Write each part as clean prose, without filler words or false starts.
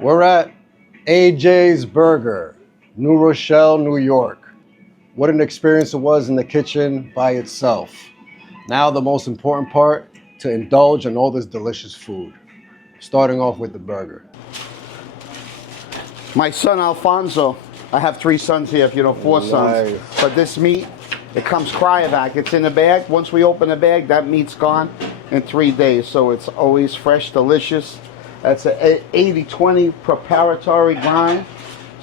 We're at AJ's Burger, New Rochelle, New York. What an experience it was in the kitchen by itself. Now the most important part, to indulge in all this delicious food. Starting off with the burger. My son Alfonso, I have 3 sons here, if you know, 4 sons. Nice. But this meat, it comes cryovac. It's in a bag. Once we open the bag, that meat's gone in 3 days. So it's always fresh, delicious. That's an 80-20 preparatory grind.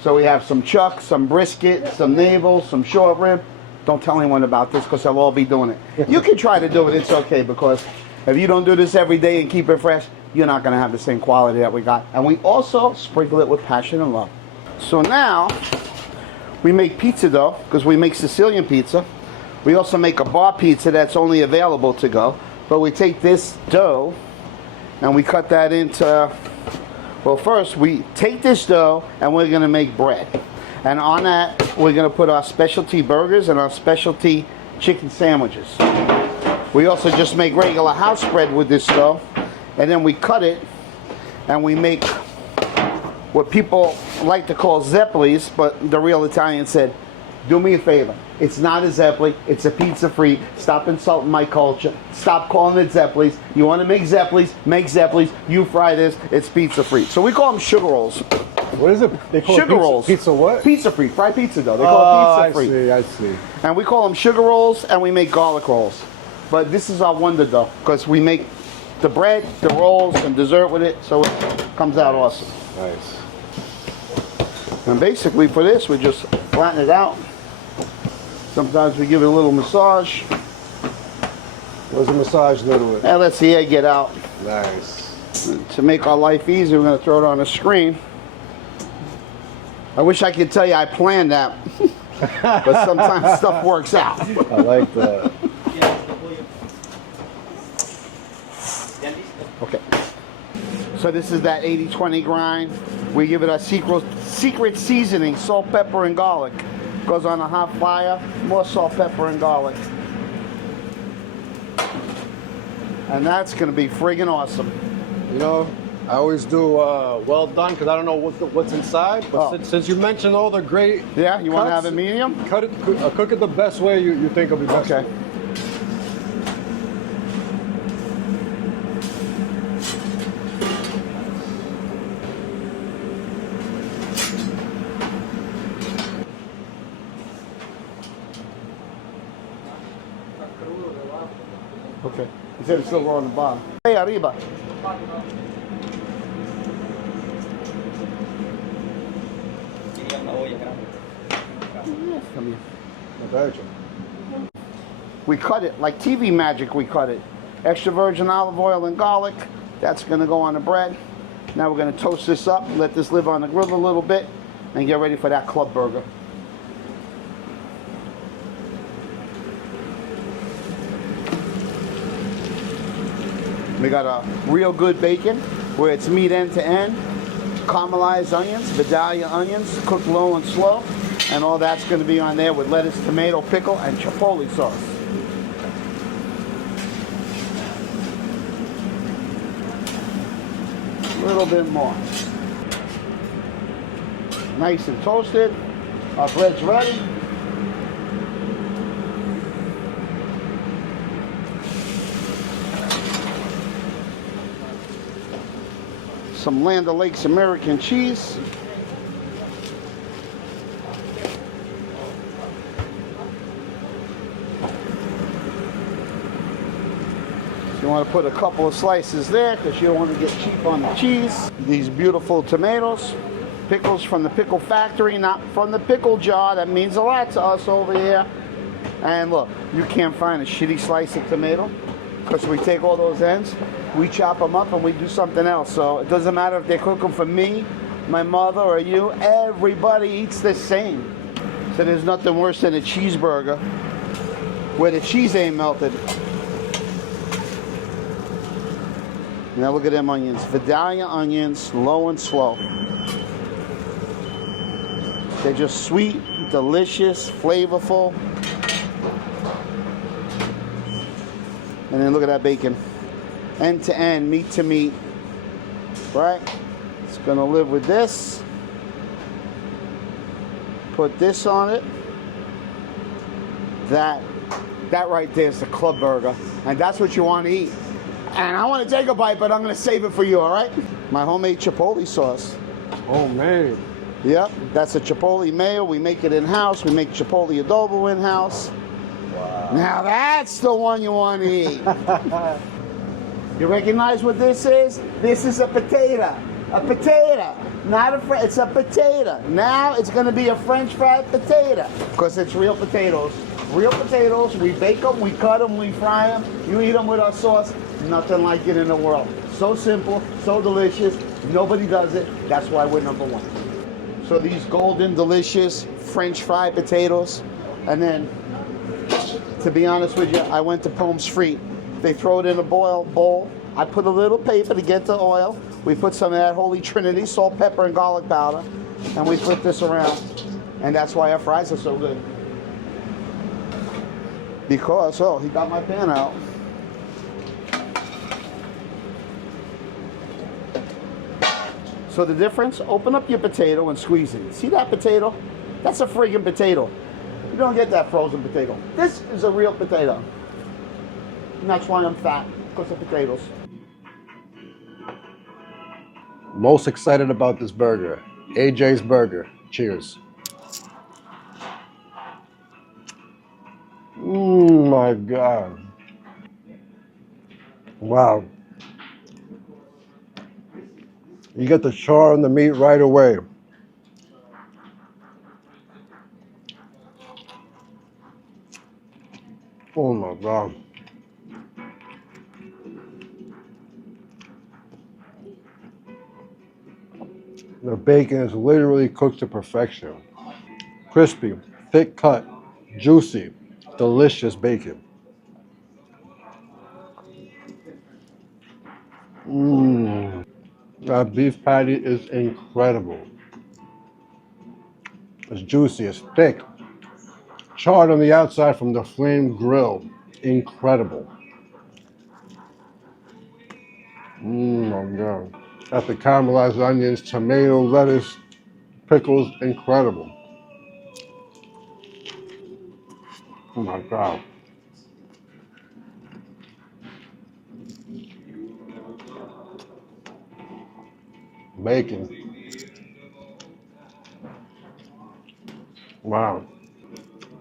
So we have some chuck, some brisket, some navel, some short rib. Don't tell anyone about this because they'll all be doing it. You can try to do it, it's okay, because if you don't do this every day and keep it fresh, you're not going to have the same quality that we got. And we also sprinkle it with passion and love. So now we make pizza dough because we make Sicilian pizza. We also make a bar pizza that's only available to go. But we take this dough and we cut that into, well, first we take this dough and we're going to make bread. And on that, we're going to put our specialty burgers and our specialty chicken sandwiches. We also just make regular house bread with this dough. And then we cut it and we make what people like to call zeppelis, but the real Italian said, do me a favor. It's not a zeppeli, it's a pizza free. Stop insulting my culture. Stop calling it zeppelis. You want to make zeppelis, make zeppelis. You fry this, it's pizza free. So we call them sugar rolls. What is it? They call sugar it rolls. Pizza what? Pizza free, fried pizza dough. They call it pizza free. I see. And we call them sugar rolls and we make garlic rolls. But this is our wonder dough because we make the bread, the rolls, and dessert with it, so it comes out awesome. Nice. And basically for this, we just flatten it out. Sometimes we give it a little massage. What does the massage do to it? And let's the egg get out. Nice. To make our life easier, we're going to throw it on the screen. I wish I could tell you I planned that, but sometimes stuff works out. I like that. Okay. So this is that 80-20 grind. We give it a secret seasoning, salt, pepper, and garlic. Goes on a hot fire, more salt, pepper, and garlic. And that's going to be friggin' awesome. You know, I always do well done because I don't know what's inside. But since you mentioned all the great Yeah, you want to cuts, have it medium? Cook it the best way you think will be best. Okay. Okay. He said it's still on the bottom. Hey, arriba. We cut it like TV magic. We cut it. Extra virgin olive oil and garlic. That's going to go on the bread. Now we're going to toast this up, let this live on the grill a little bit, and get ready for that club burger. We got a real good bacon where it's meat end to end, caramelized onions, Vidalia onions, cooked low and slow, and all that's going to be on there with lettuce, tomato, pickle, and chipotle sauce. A little bit more. Nice and toasted. Our bread's ready. Some Land O'Lakes American cheese. You want to put a couple of slices there because you don't want to get cheap on the cheese. These beautiful tomatoes. Pickles from the pickle factory, not from the pickle jar. That means a lot to us over here. And look, you can't find a shitty slice of tomato because we take all those ends, we chop them up and we do something else. So it doesn't matter if they cook them for me, my mother, or you. Everybody eats the same. So there's nothing worse than a cheeseburger where the cheese ain't melted. Now look at them onions. Vidalia onions, low and slow. They're just sweet, delicious, flavorful. And then look at that bacon. End to end, meat to meat. Right? It's Gonna live with this. Put this on it. That right there is the club burger, and that's what you want to eat. And I want to take a bite, but I'm gonna save it for you. All right? My homemade chipotle sauce. Homemade. Yep, that's a chipotle mayo. We make it in house. We make chipotle adobo in house. Wow. Now that's the one you want to eat. You recognize what this is? This is a potato. A potato. Not a it's a potato. Now it's going to be a French fried potato because it's real potatoes. Real potatoes. We bake them, we cut them, we fry them. You eat them with our sauce. Nothing like it in the world. So simple, so delicious. Nobody does it. That's why we're number one. So these golden, delicious French fried potatoes. And then, to be honest with you, I went to Parm Spaghetti. They throw it in a bowl. I put a little paper to get the oil. We put some of that Holy Trinity, salt, pepper, and garlic powder. And we flip this around. And that's why our fries are so good. Because, oh, he got my pan out. So the difference, open up your potato and squeeze it. See that potato? That's a friggin' potato. You don't get that frozen potato. This is a real potato. And that's why I'm fat, because of potatoes. Most excited about this burger. AJ's Burger. Cheers. My God. Wow. You get the char on the meat right away. Oh my God. The bacon is literally cooked to perfection. Crispy, thick cut, juicy, delicious bacon. That beef patty is incredible. It's juicy, it's thick. Charred on the outside from the flame grill. Incredible. My God. Got the caramelized onions, tomato, lettuce, pickles, incredible. Oh my God. Bacon. Wow.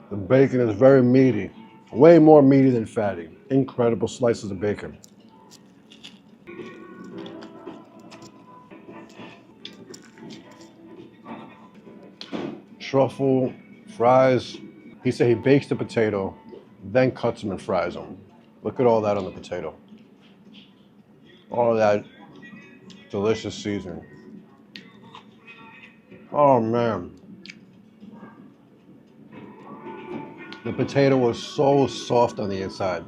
The bacon is very meaty. Way more meaty than fatty. Incredible slices of bacon. Truffle, fries. He said he bakes the potato, then cuts them and fries them. Look at all that on the potato. All that delicious seasoning. Oh man. The potato was so soft on the inside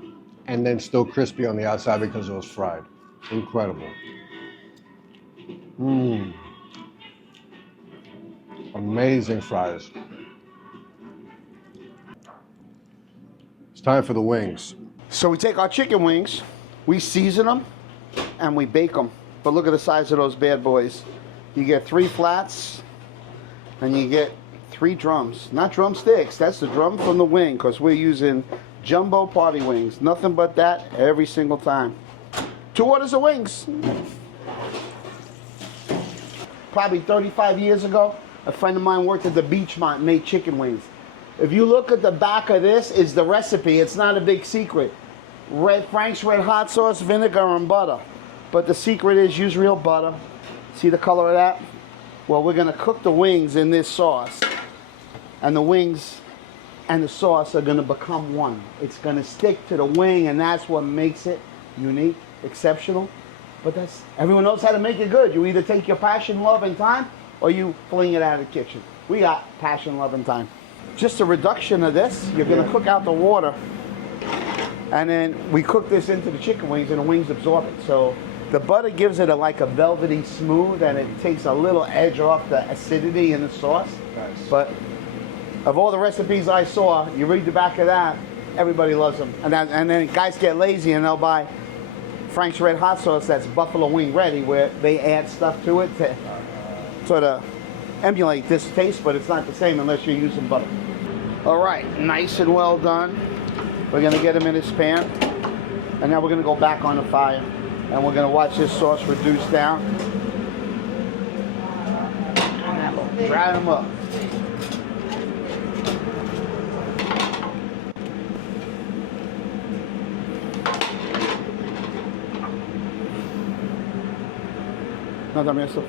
and then still crispy on the outside because it was fried. Incredible. Amazing fries. It's time for the wings. So we take our chicken wings, we season them, and we bake them. But look at the size of those bad boys. You get 3 flats, and you get 3 drums. Not drumsticks, that's the drum from the wing, because we're using jumbo party wings. Nothing but that every single time. 2 orders of wings. Probably 35 years ago, a friend of mine worked at the Beachmont and made chicken wings. If you look at the back of this, is the recipe. It's not a big secret. Frank's Red Hot Sauce, vinegar, and butter. But the secret is use real butter. See the color of that? Well, we're gonna cook the wings in this sauce. And the wings and the sauce are gonna become one. It's gonna stick to the wing, and that's what makes it unique, exceptional. But everyone knows how to make it good. You either take your passion, love, and time, or you fling it out of the kitchen. We got passion, love, and time. Just a reduction of this. You're gonna cook out the water, and then we cook this into the chicken wings, and the wings absorb it. So the butter gives it like a velvety smooth, and it takes a little edge off the acidity in the sauce. Nice. But of all the recipes I saw, you read the back of that, everybody loves them. And then guys get lazy and they'll buy Frank's Red Hot Sauce that's buffalo wing ready, where they add stuff to it to sort of emulate this taste, but it's not the same unless you're using butter. All right, nice and well done. We're gonna get them in this pan, and now we're gonna go back on the fire, and we're gonna watch this sauce reduce down, and that will dry them up. Nada mesmo.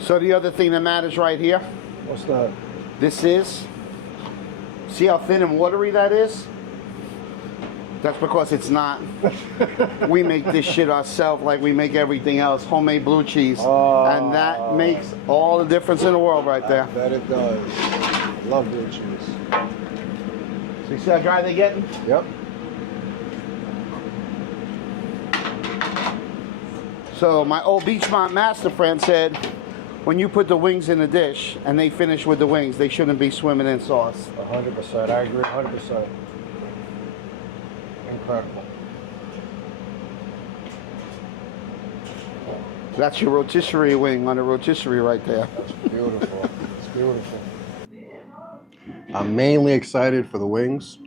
So the other thing that matters right here, What's that? this is, see how thin and watery that is? That's because it's not. We make this shit ourselves like we make everything else, homemade blue cheese. And that makes all the difference in the world right there. I bet it does. I love blue cheese. So you see how dry they're getting? Yep. So my old Beachmont master friend said, when you put the wings in a dish and they finish with the wings, they shouldn't be swimming in sauce. 100%. I agree 100%. Incredible. That's your rotisserie wing on a rotisserie right there. That's beautiful. It's beautiful. I'm mainly excited for the wings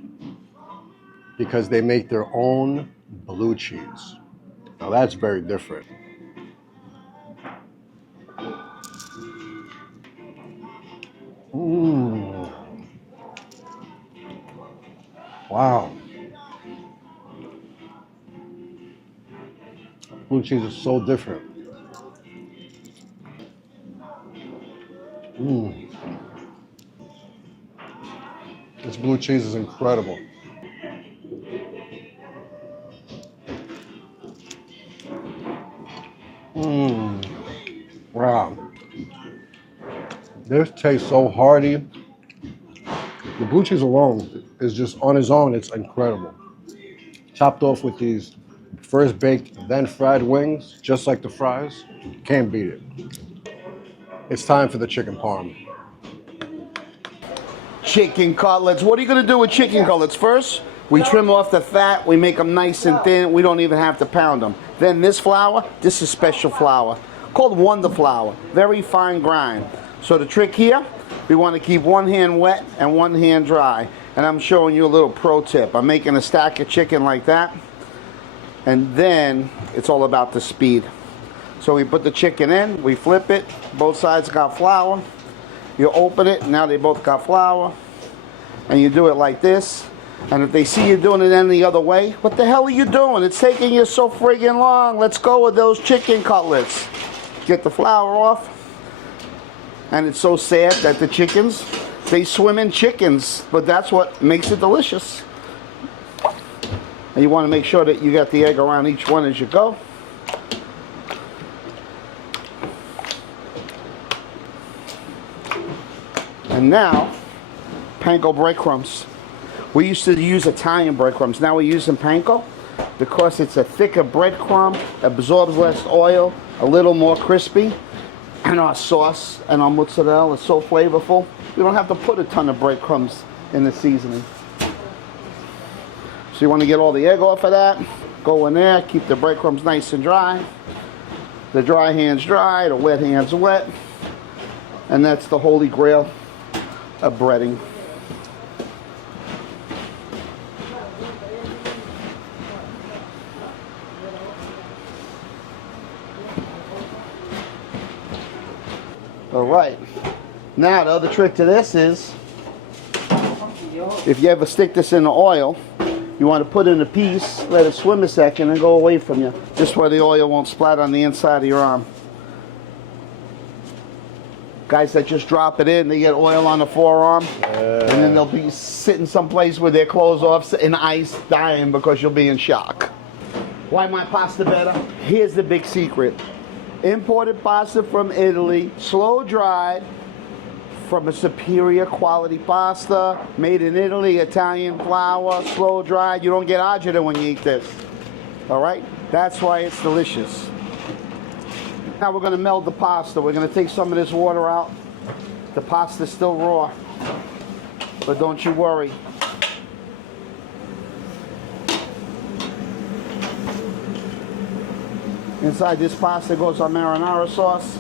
because they make their own blue cheese. Now that's very different. Mmm. Wow. Blue cheese is so different. Mmm. This blue cheese is incredible. Mmm. Wow. This tastes so hearty. The blue cheese alone is just on its own, it's incredible. Topped off with these first baked, then fried wings, just like the fries. Can't beat it. It's time for the chicken parm. Chicken cutlets. What are you going to do with chicken cutlets? First, we trim off the fat. We make them nice and thin. We don't even have to pound them. Then this flour, this is special flour called Wonder Flour. Very fine grind. So the trick here, we want to keep one hand wet and one hand dry. And I'm showing you a little pro tip. I'm making a stack of chicken like that. And then it's all about the speed. So we put the chicken in, we flip it, both sides got flour. You open it, now they both got flour. And you do it like this. And if they see you doing it any other way, what the hell are you doing? It's taking you so friggin' long. Let's go with those chicken cutlets. Get the flour off. And it's so sad that the chickens, they swim in chickens, but that's what makes it delicious. And you want to make sure that you got the egg around each one as you go. And now, panko breadcrumbs. We used to use Italian breadcrumbs. Now we're using panko because it's a thicker breadcrumb, absorbs less oil, a little more crispy. And our sauce and our mozzarella is so flavorful. We don't have to put a ton of breadcrumbs in the seasoning. So you want to get all the egg off of that. Go in there, keep the breadcrumbs nice and dry. The dry hands dry, the wet hands wet. And that's the holy grail of breading. All right. Now the other trick to this is, if you ever stick this in the oil, you want to put in a piece, let it swim a second, and go away from you. This way the oil won't splatter on the inside of your arm. Guys that just drop it in, they get oil on the forearm, and then they'll be sitting someplace with their clothes off in ice, dying because you'll be in shock. Why my pasta better? Here's the big secret. Imported pasta from Italy, slow dried, from a superior quality pasta, made in Italy, Italian flour, slow dried. You don't get agita when you eat this. All right? That's why it's delicious. Now we're going to meld the pasta. We're going to take some of this water out. The pasta's still raw, but don't you worry. Inside this pasta goes our marinara sauce.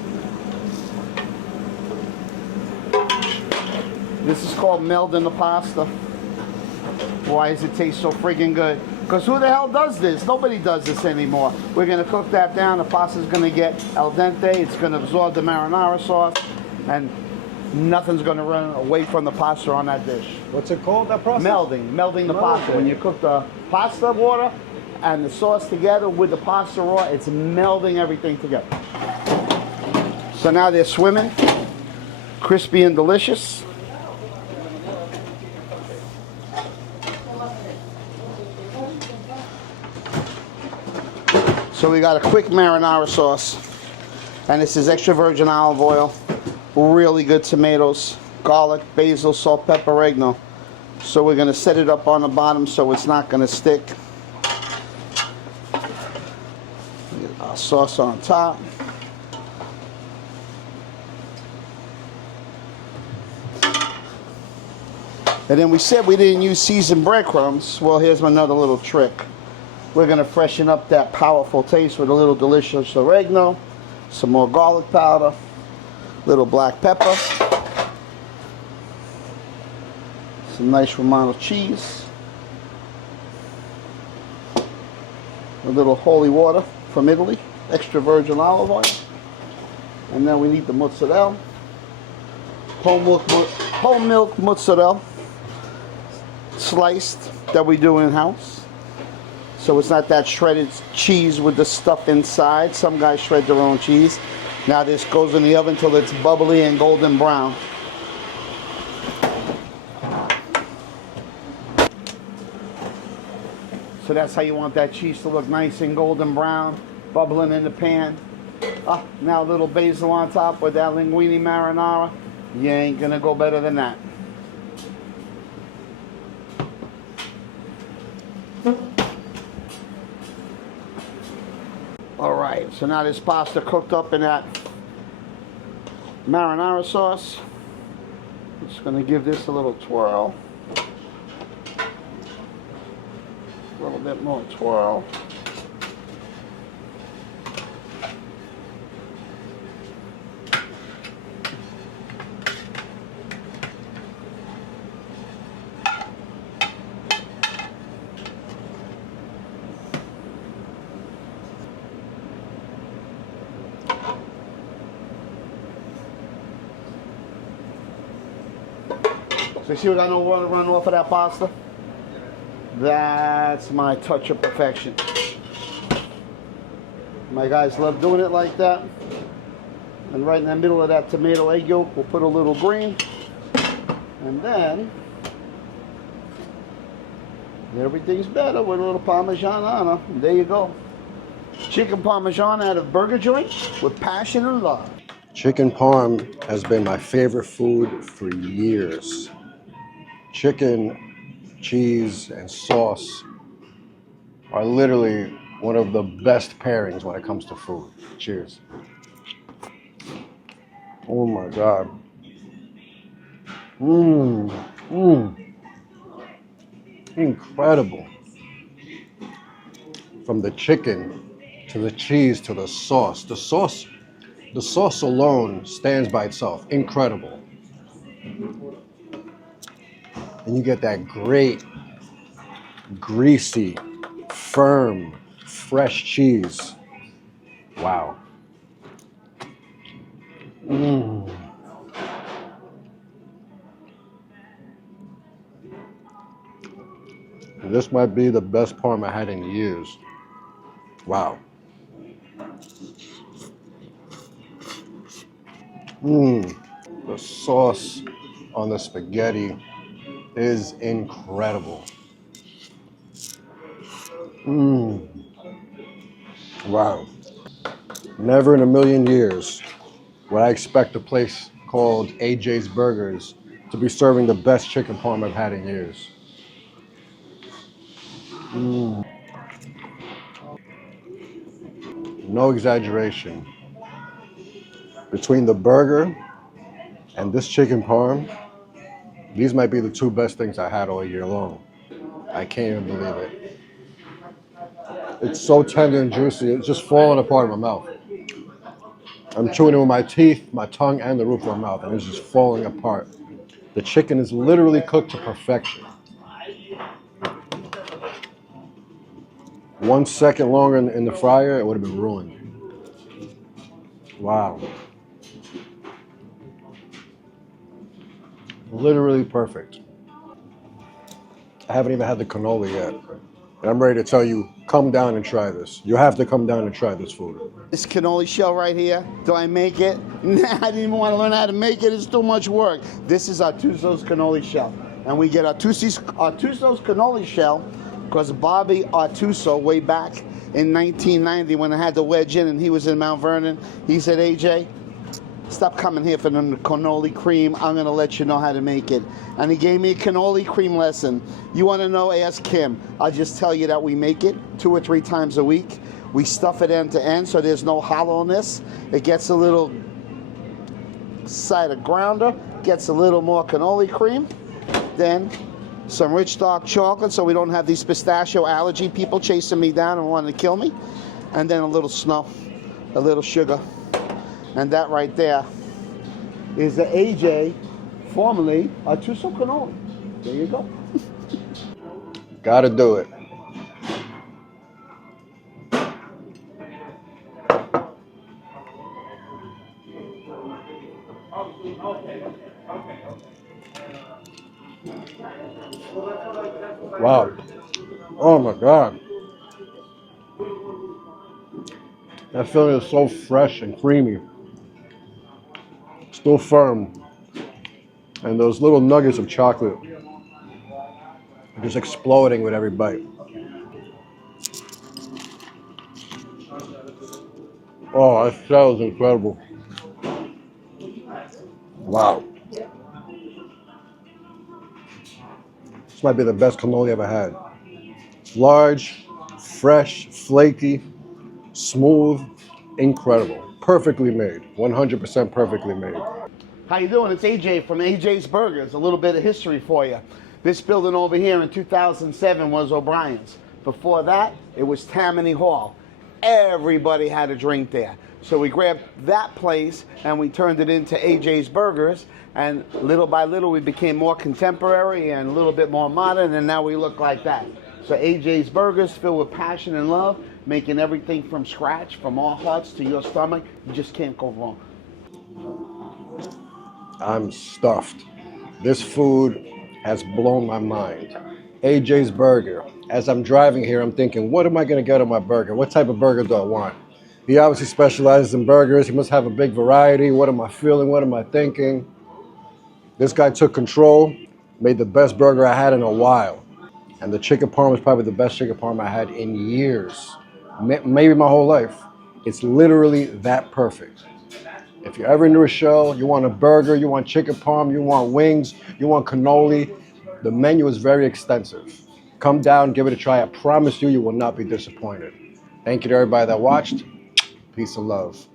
This is called melding the pasta. Why does it taste so friggin' good? Because who the hell does this? Nobody does this anymore. We're going to cook that down. The pasta's going to get al dente. It's going to absorb the marinara sauce. And nothing's going to run away from the pasta on that dish. What's it called, that process? Melding the pasta. When you cook the pasta water and the sauce together with the pasta raw, it's melding everything together. So now they're swimming, crispy and delicious. So we got a quick marinara sauce, and this is extra virgin olive oil, really good tomatoes, garlic, basil, salt, pepper, oregano. So we're going to set it up on the bottom so it's not going to stick. Get our sauce on top. And then we said we didn't use seasoned breadcrumbs. Well, here's another little trick. We're going to freshen up that powerful taste with a little delicious oregano, some more garlic powder, little black pepper, some nice Romano cheese, a little holy water from Italy, extra virgin olive oil, and then we need the mozzarella, whole milk mozzarella, sliced, that we do in-house. So it's not that shredded cheese with the stuff inside. Some guys shred their own cheese. Now this goes in the oven until it's bubbly and golden brown. So that's how you want that cheese to look, nice and golden brown, bubbling in the pan. Now a little basil on top with that linguine marinara. You ain't gonna go better than that. Alright, so now this pasta cooked up in that marinara sauce. Just going to give this a little twirl. A little bit more twirl. So you see we got no water running off of that pasta? That's my touch of perfection. My guys love doing it like that. And right in the middle of that tomato egg yolk, we'll put a little green. And then, everything's better with a little Parmesan on it. And there you go. Chicken Parmesan out of burger joint with passion and love. Chicken parm has been my favorite food for years. Chicken, cheese, and sauce are literally one of the best pairings when it comes to food. Cheers. Oh my God. Incredible. From the chicken to the cheese to the sauce. The sauce alone stands by itself. Incredible. And you get that great, greasy, firm, fresh cheese. Wow. This might be the best parm I had in years. Wow. The sauce on the spaghetti is incredible. Wow. Never in a million years would I expect a place called AJ's Burgers to be serving the best chicken parm I've had in years. No exaggeration. Between the burger and this chicken parm, these might be the two best things I had all year long. I can't even believe it. It's so tender and juicy. It's just falling apart in my mouth. I'm chewing it with my teeth, my tongue, and the roof of my mouth, and it's just falling apart. The chicken is literally cooked to perfection. 1 second longer in the fryer, it would have been ruined. Wow. Literally perfect. I haven't even had the cannoli yet. And I'm ready to tell you, come down and try this. You have to come down and try this food. This cannoli shell right here, do I make it? Nah, I didn't even want to learn how to make it. It's too much work. This is Artuso's cannoli shell. And we get Artuso's cannoli shell because Bobby Artuso, way back in 1990 when I had the wedge in and he was in Mount Vernon, he said, AJ, stop coming here for the cannoli cream. I'm going to let you know how to make it. And he gave me a cannoli cream lesson. You want to know? Ask him. I'll just tell you that we make it 2 or 3 times a week. We stuff it end to end so there's no hollowness. It gets a little side of grounder, gets a little more cannoli cream. Then some rich dark chocolate so we don't have these pistachio allergy people chasing me down and wanting to kill me. And then a little snow, a little sugar. And that right there is the AJ, formerly Artuso cannoli. There you go. Gotta do it. Wow. Oh my God. That filling is so fresh and creamy. Still firm. And those little nuggets of chocolate are just exploding with every bite. Oh, that shell is incredible. Wow. This might be the best cannoli I've ever had. Large, fresh, flaky, smooth, incredible. Perfectly made. 100% perfectly made. How you doing? It's AJ from AJ's Burgers. A little bit of history for you. This building over here in 2007 was O'Brien's. Before that, it was Tammany Hall. Everybody had a drink there. So we grabbed that place and we turned it into AJ's Burgers. And little by little, we became more contemporary and a little bit more modern. And now we look like that. So AJ's Burgers, filled with passion and love, making everything from scratch, from our hearts to your stomach. You just can't go wrong. I'm stuffed. This food has blown my mind. AJ's Burger. As I'm driving here, I'm thinking, what am I going to get on my burger? What type of burger do I want? He obviously specializes in burgers. He must have a big variety. What am I feeling? What am I thinking? This guy took control, made the best burger I had in a while. And the chicken parm was probably the best chicken parm I had in years. Maybe my whole life. It's literally that perfect. If you're ever in Rochelle, you want a burger, you want chicken parm, you want wings, you want cannoli, the menu is very extensive. Come down, give it a try. I promise you, you will not be disappointed. Thank you to everybody that watched. Peace and love.